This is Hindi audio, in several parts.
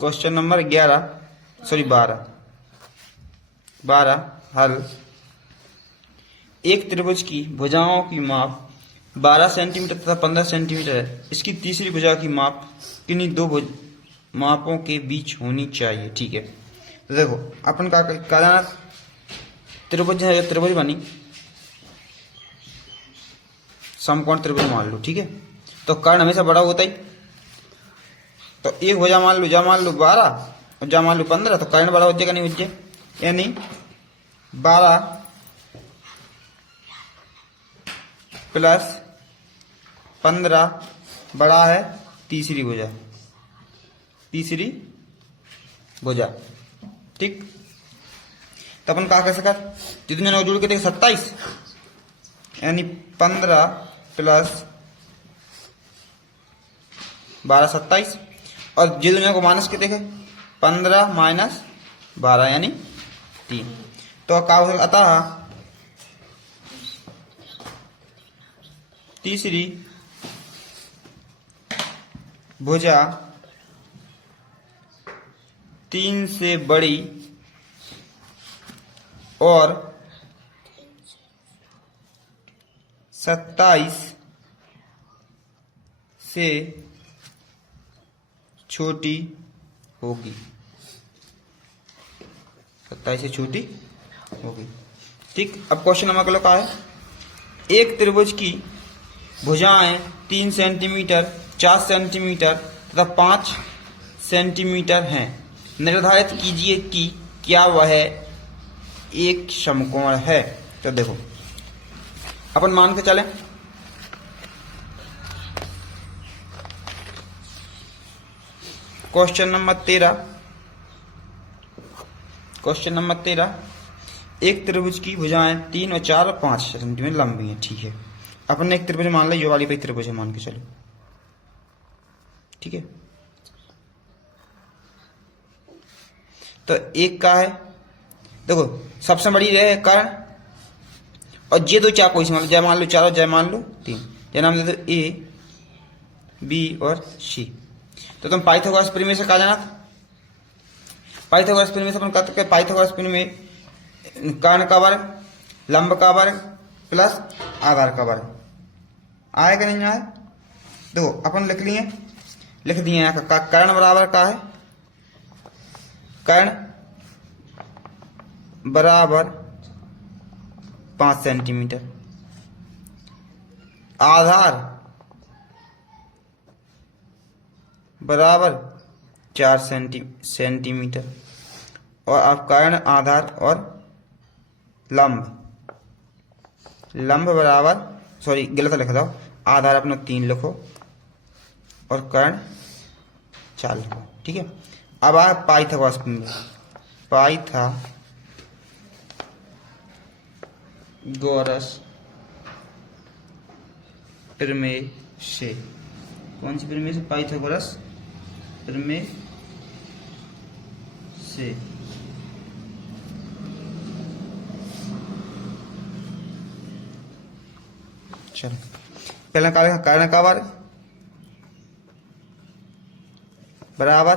क्वेश्चन नंबर 12 हल। एक त्रिभुज की भुजाओं की माप 12 सेंटीमीटर तथा 15 सेंटीमीटर है। इसकी तीसरी भुजा की माप किन्हीं दो मापों के बीच होनी चाहिए। ठीक है, तो देखो अपन का जाना, त्रिभुज है, त्रिभुज बनी, समकोण त्रिभुज मान लो। ठीक है, तो कर्ण हमेशा बड़ा होता ही, तो एक भुजा मान लो, जा मान लो 12 और जा मान लो 15, तो कर्ण बड़ा हो जाएगा नहीं हो जाए, यानी 12 प्लस 15 बड़ा है तीसरी भुजा। ठीक, तो अपन कहा कैसे कर, जितने नौ जोड़ के देखे 27, यानी 15 प्लस 12 27, और जिन दोनों को माइनस के देखे 15 माइनस 12 यानी 3। तो क्या हो, अतः तीसरी भुजा 3 से बड़ी और 27 से छोटी होगी। 27 से छोटी होगी। ठीक, अब क्वेश्चन नंबर अगला क्या है। एक त्रिभुज की भुजाएं 3 सेंटीमीटर, 4 सेंटीमीटर तथा 5 सेंटीमीटर हैं। निर्धारित कीजिए कि क्या वह एक समकोण है। तो देखो अपन मान के चलें, क्वेश्चन नंबर 13, एक त्रिभुज की भुजाएं 3 और 4 और 5 सेंटीमीटर लंबी हैं। ठीक है, अपन ने एक त्रिभुज मान लिया, ये वाली भाई त्रिभुज है मान के चलो। ठीक है, तो एक का है, देखो सबसे बड़ी है कर्ण, और ये दो चार कोई मान लो, जय मान लो 4 और जय मान लो 3, जय नाम दे दो ए बी और सी। तो तुम पाइथागोरस प्रमेय से कहा जाना था, पाइथागोरस प्रमेय से अपन कहते हैं पाइथागोरस प्रमेय कर्ण का वर्ग, लंब का वर्ग प्लस आधार का वर्ग आएगा नहीं आए। देखो अपन लिख दिए यहाँ का कर्ण बराबर का है, कर्ण बराबर 5 सेंटीमीटर, आधार बराबर 4 सेंटीमीटर, और आप कर्ण आधार और लंब बराबर, सॉरी गलत लिख दो, आधार अपना 3 लिखो और कर्ण 4 लिखो। ठीक है, अब आए पाइथागोरस प्रमेय से, कौन सी प्रमेय से, पाइथागोरस प्रमेय से। चलो पहला क्या लिखा, कर्ण का वर्ग बराबर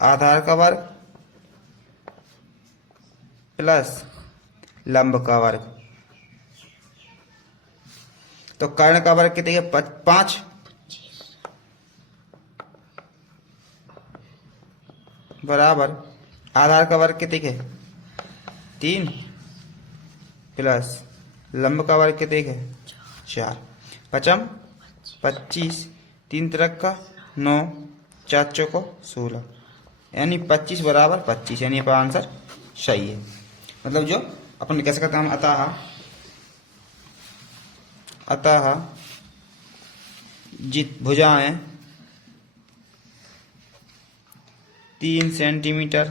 आधार का वर्ग प्लस लंब का वर्ग। तो कर्ण का वर्ग कितने, 5 बराबर आधार का वर्ग कितने है 3 प्लस लंब का वर्ग कितने है 4, 5 25, 3 तिरक का 9, 4 चौको 16, यानी 25 बराबर 25, यानी अपना आंसर सही है। मतलब जो अपन कैसे करते हैं, अतः जित भुजाएं 3 सेंटीमीटर,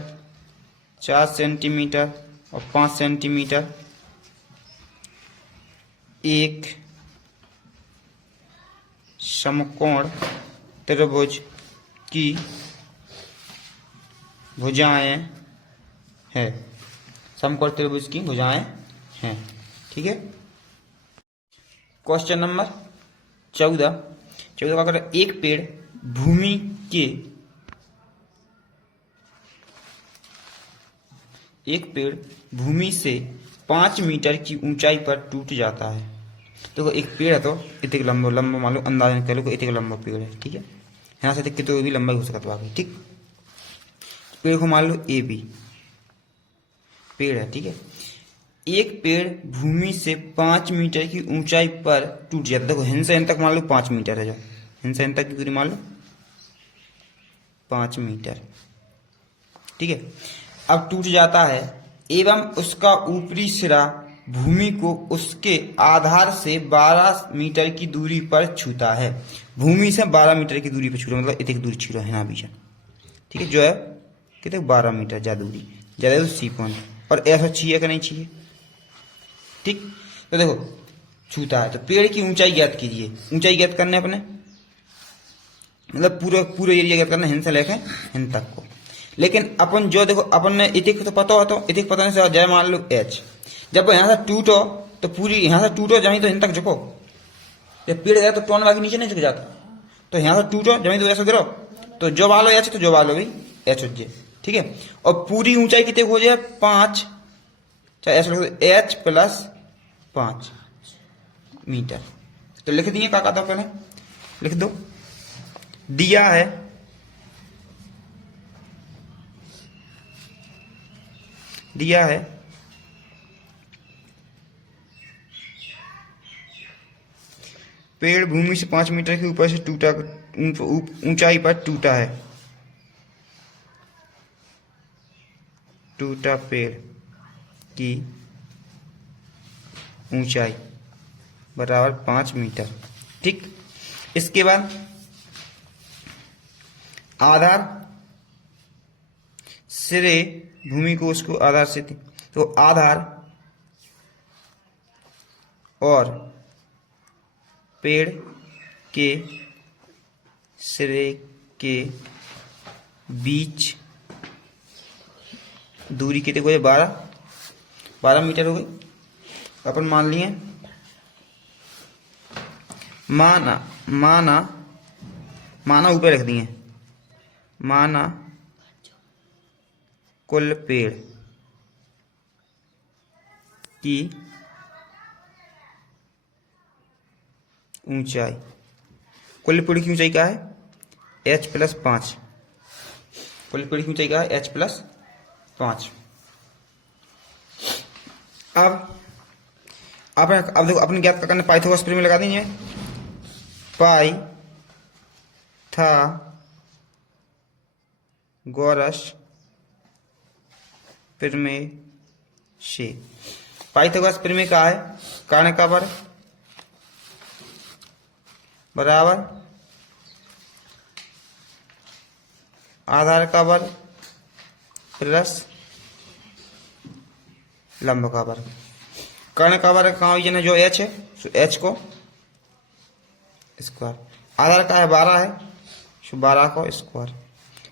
4 सेंटीमीटर और 5 सेंटीमीटर एक समकोण त्रिभुज की भुजाएं हैं, समकोण त्रिभुज की भुजाएं हैं। ठीक है, क्वेश्चन नंबर 14 का कर, एक पेड़ भूमि के एक पेड़ भूमि से 5 मीटर की ऊंचाई पर टूट जाता है। देखो एक पेड़ है तो इतने लंबा लंबा मान लो, अंदाजन कह लो इतने लंबा पेड़ है, ठीक है, यहाँ से देख के तो भी लंबा ही हो सकता है, ठीक। पेड़ को मान लो ए बी पेड़ है, ठीक है। एक पेड़ भूमि से 5 मीटर की ऊंचाई पर टूट जाता है। देखो हिंद से हिंद तक मान लो 5 मीटर है, जो हिंद से हिंद तक की दूरी मान लो 5 मीटर, ठीक है। अब टूट जाता है एवं उसका ऊपरी सिरा भूमि को उसके आधार से 12 मीटर की दूरी पर छूता है। भूमि से 12 मीटर की दूरी पर छूता, मतलब इतनी दूरी छू रहा है ना बीच, ठीक है, जो है कितने 12 मीटर ज्यादा दूरी, ज्यादा दूरी सी पॉइंट, और ऐसा चाहिए कि नहीं चाहिए, ठीक। तो देखो छूता है, तो पेड़ की ऊंचाई ज्ञात कीजिए। ऊंचाई ज्ञात करने अपने मतलब पूरे एरिया ज्ञात करना, हिंद से लेकर हिंद तक को। लेकिन अपन जो देखो अपन ने इतिक तो पता हो, तो इतिक पता नहीं से जय मान लो एच, जब यहाँ से टूटो तो पूरी यहाँ से टूटो जमीन तो हिंद तक झुको, जब पेड़ गया तो टोन बाकी नीचे नहीं झुक जाता, तो यहाँ से टूटो जमीन तो ऐसा गिरो, तो जो वालो एच तो जो वालो भी एच हो जाए, ठीक है। और पूरी ऊंचाई कितने हो जाए 5, चाहे ऐसा लिख दो एच प्लस 5 मीटर। तो लिख दिए क्या था पहले, लिख दो दिया है पेड़ भूमि से 5 मीटर के ऊपर से टूटा, ऊंचाई पर टूटा है। टूटा पेड़ की ऊंचाई बराबर 5 मीटर, ठीक। इसके बाद आधार सिरे भूमि को उसको आधार से थी, तो आधार और पेड़ के सिरे के बीच दूरी कितनी हो गई 12 मीटर हो गई। अपन मान लिए माना ऊपर रख दिए, माना कुल पेड़ की ऊंचाई, कुल पेड़ की ऊंचाई क्या है h प्लस 5, कुल पेड़ की ऊंचाई क्या है h प्लस 5। अब देखो अपने ज्ञात करने पाइथागोरस प्रमेय लगा दीजिए, पाई था गोरस प्रमेय से। पाइथागोरस प्रमेय का है कारण का वर्ग बराबर आधार का वर्ग प्लस लंब का वर्ग। कर्ण का वर्ग कहाँ हुई जो h है, सो h को स्क्वायर, आधार का है 12 है, सो 12 को स्क्वायर,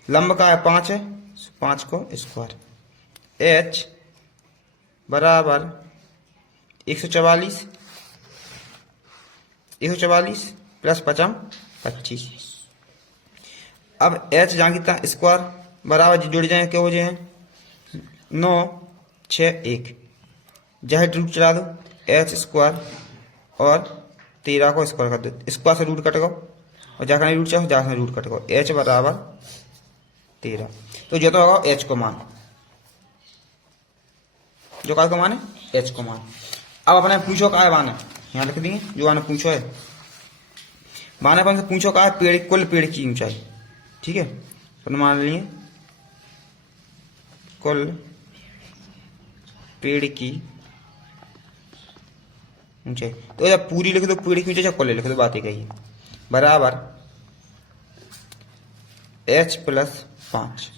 लंब का है 5 है, सो 5 को स्क्वायर, h बराबर 144 प्लस 5 25। अब h जहाँ कितना स्क्वायर बराबर जुड़ जाए क्या हो जाए 9 6 1, जहाँ रूट चला दो h स्क्वायर और 13 को स्क्वायर कर दो, स्क्वायर से रूट कट गो और जहाँ रूट चाहो जहाँ रूट कट गो, h बराबर 13। तो जो तो होगा h को मान, जो का मान है h को मान। अब अपने पूछो का है मान, यहाँ लिख दिए जो आपने पूछो है मान, अपन से पूछो का है पेड़, कुल पेड़ की ऊंचाई, ठीक है। तो मान लिए कुल पेड़ की ऊंचाई, तो जब पूरी लिख दो पेड़ की ऊंचाई, कुल लिख दो, बात एक ही बराबर h प्लस 5,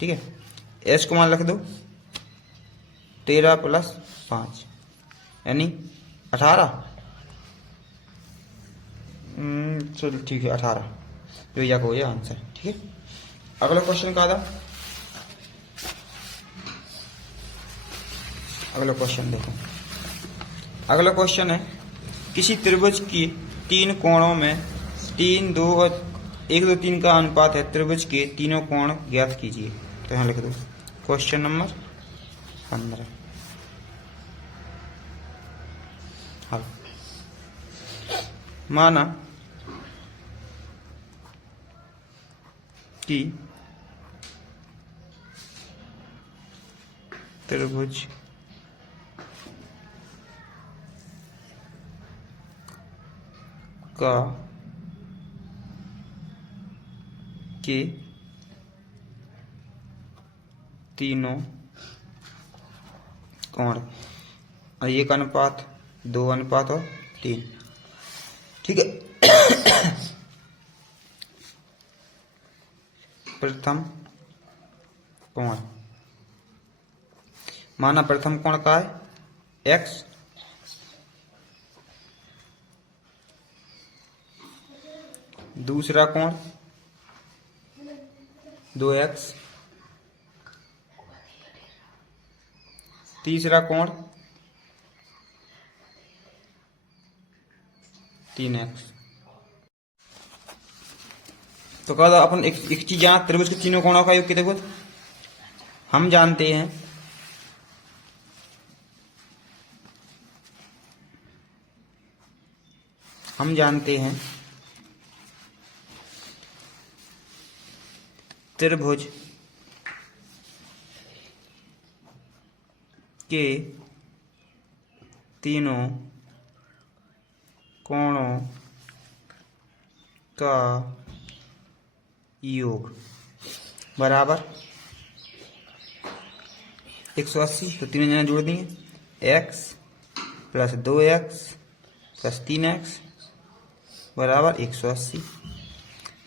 ठीक है। h को मान लिख दो 13 प्लस 5 यानी 18, चलो ठीक है 18, तो यह हो जाए आंसर, ठीक है। अगला क्वेश्चन का था, अगला क्वेश्चन देखो, अगला क्वेश्चन है किसी त्रिभुज की 3 कोणों में 3 2 और 1 2 3 का अनुपात है, त्रिभुज के तीनों कोण ज्ञात कीजिए। तो यहाँ लिख दो क्वेश्चन नंबर 15। हल माना कि त्रिभुज का के तीनों कोण, और 1 अनुपात 2 अनुपात और 3, ठीक है। प्रथम कोण, माना प्रथम कोण का है x, दूसरा कोण 2x, तीसरा कोण 3x। तो कहा था अपन एक चीज यहाँ त्रिभुज के तीनों कोणों का योग कितने को हम जानते हैं, त्रिभुज के तीनों कोणों का योग बराबर 180। तो तीनों जना जोड़ दिए, x plus 2x plus 3x बराबर 180,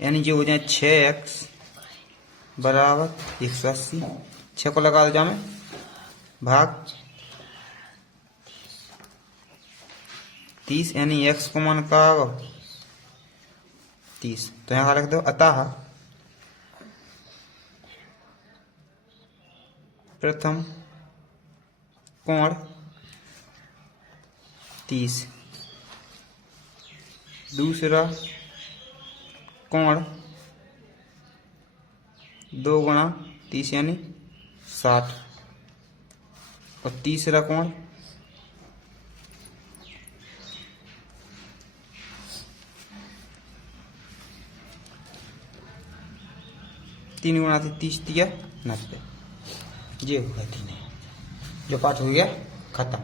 यानी जो हो जाए 6x बराबर 180। 6 को लगा दो जामे भाग 30, यानी x को मान का 30। तो यहाँ रख दो, अतः प्रथम कोण 30, दूसरा कोण 2 गुणा 30 यानी 60, और तीसरा कोण 3 गुणा 30 दिया 90। ये होगा 3, जो पाठ हो गया खत्म।